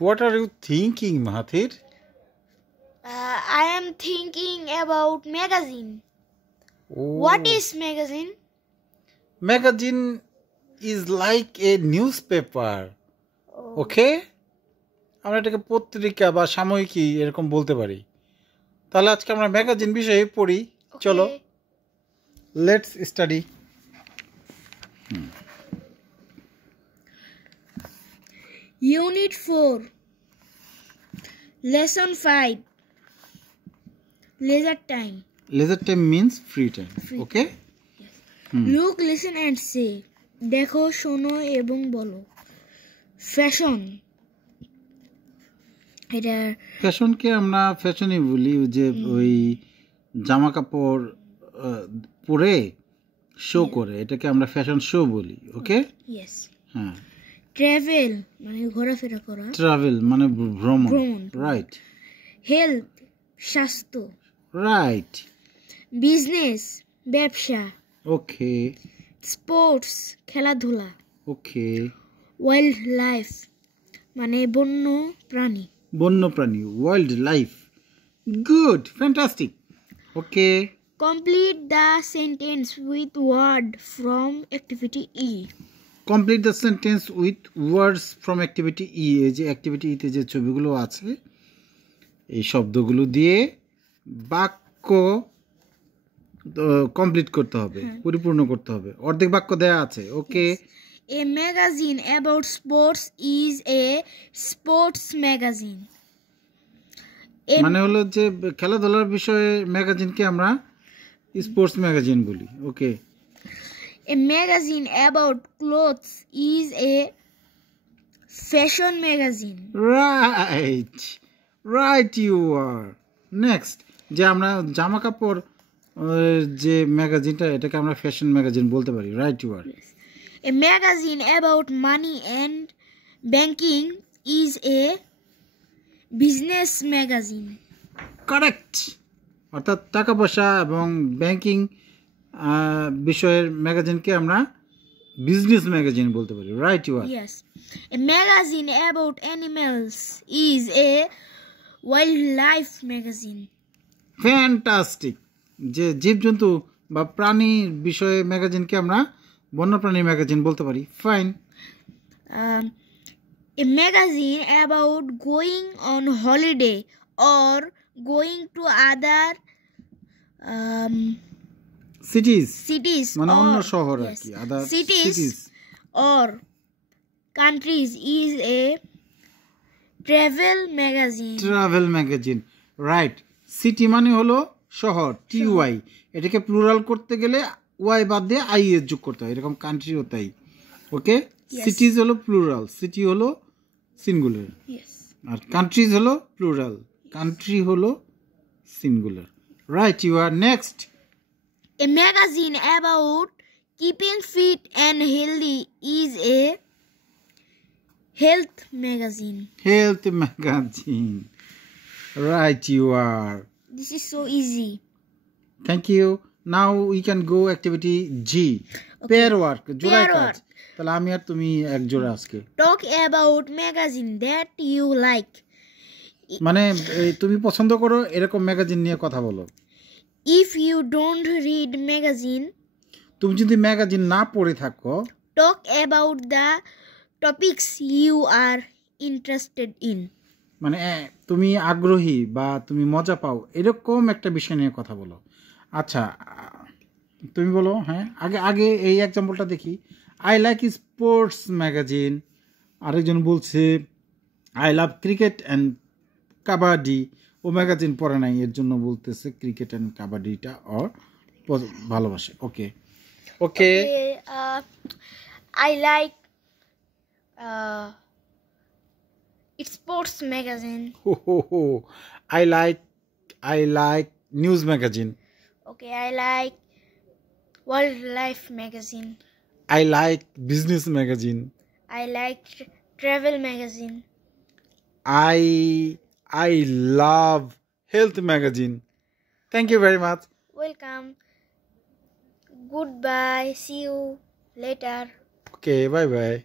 What are you thinking, Mahathir? I am thinking about magazine. Oh. What is magazine? Magazine is like a newspaper. ওকে, আমরা এটাকে পত্রিকা বা সাময়িকী এরকম বলতে পারি। তাহলে আজকে আমরা ম্যাগাজিন বিষয়ে পড়ি। চলো, লেটস স্টাডি। Unit 4, Lesson 5, Leisure time. Leisure time means free time. Okay? Yes. Look, listen and say. দেখো, শোনো এবং বলো। ফ্যাশন, এটা ফ্যাশনকে আমরা ফ্যাশনই বলি, যে ওই জামা কাপড় পরে শো করে, এটাকে আমরা ফ্যাশন শো বলি। ওকে? ইয়েস। হ্যাঁ। ট্রাভেল মানে ঘোরাফেরা করা। ট্রাভেল মানে ভ্রমণ। রাইট। হেলথ স্বাস্থ্য। রাইট। বিজনেস ব্যবসা। ওকে। স্পোর্টস খেলাধুলা। ওকে। ওয়াইল্ড লাইফ মানে বন্য প্রাণী। বন্যপ্রাণী, wild life. Good, fantastic. Okay. Complete the sentence with word from activity E. Complete the sentence with words from activity E. এই যে অ্যাক্টিভিটি ইতে যে ছবিগুলো আছে, এই শব্দগুলো দিয়ে বাক্য কমপ্লিট করতে হবে, পরিপূর্ণ করতে হবে। অর্ধেক বাক্য দেয়া আছে। ওকে। A magazine about sports is a sports magazine. মানে হলো যে খেলাধুলার বিষয়ে ম্যাগাজিনকে আমরা স্পোর্টস ম্যাগাজিন বলি। Okay. A magazine about clothes is a fashion magazine. Right, right you are. Next, যে আমরা জামা কাপড় যে ম্যাগাজিনটা, এটাকে আমরা ফ্যাশন ম্যাগাজিন বলতে পারি। Right you are. A magazine about money and banking is a business magazine. Correct. অর্থাৎ টাকা পয়সা এবং ব্যাংকিং বিষয়ের ম্যাগাজিনকে আমরা বিজনেস ম্যাগাজিন বলতে পারি। Right you are. Yes. A magazine about animals is a wildlife magazine. Fantastic. যে জীবজন্তু বা প্রাণীর বিষয়ে ম্যাগাজিনকে আমরা বন্যপ্রাণী ম্যাগাজিন বলতে পারি। Fine. A magazine about going on holiday or going to other cities মানে অন্য or শহর আর কি, আদার cities সিটিজ or countries is a travel magazine. Travel magazine. Right. City মানে হলো শহর, টি ওয়াই। এটাকে প্লুরাল করতে গেলে ওয়াই বাদ দিয়ে আই এর যোগ করতে হয়, এরকম কান্ট্রিও তাই। ওকে। সিটিজ হলো প্লুরাল, সিটি হলো সিঙ্গুলার, আর কান্ট্রিজ হলো প্লুরাল, কান্ট্রি হলো singular. Right you are. Next. A magazine about keeping fit and healthy is a health magazine. Health magazine. Right you are. This is so easy. Thank you. Now we can go activity G. Pair work. জোড়ায় কাজ। তাহলে আমি আর তুমি এক জোড়া আজকে। Talk about magazine that you like. মানে তুমি পছন্দ করো এরকম ম্যাগাজিন নিয়ে কথা বলো। If you don't read magazine, তুমি যদি ম্যাগাজিন না পড়ে থাকো, talk about the topics you are interested in. মানে তুমি আগ্রহী বা তুমি মজা পাও এরকম একটা বিষয় নিয়ে কথা বলো। আচ্ছা, তুমি বলো। হ্যাঁ, আগে এই এক্সাম্পলটা দেখি। I like sports magazine. আরেকজন বলছে I love cricket and kabaddi. ও ম্যাগাজিন পড়ে নাই, এর জন্য বলতেছে ক্রিকেট অ্যান্ড কাবাডিটা ওর ভালোবাসে। ওকে। ওকে। I like sports magazine. I like news magazine. Okay, I like wildlife magazine. I like business magazine. I like travel magazine. I love health magazine. Thank you very much. Welcome. Goodbye. See you later. Okay, bye bye.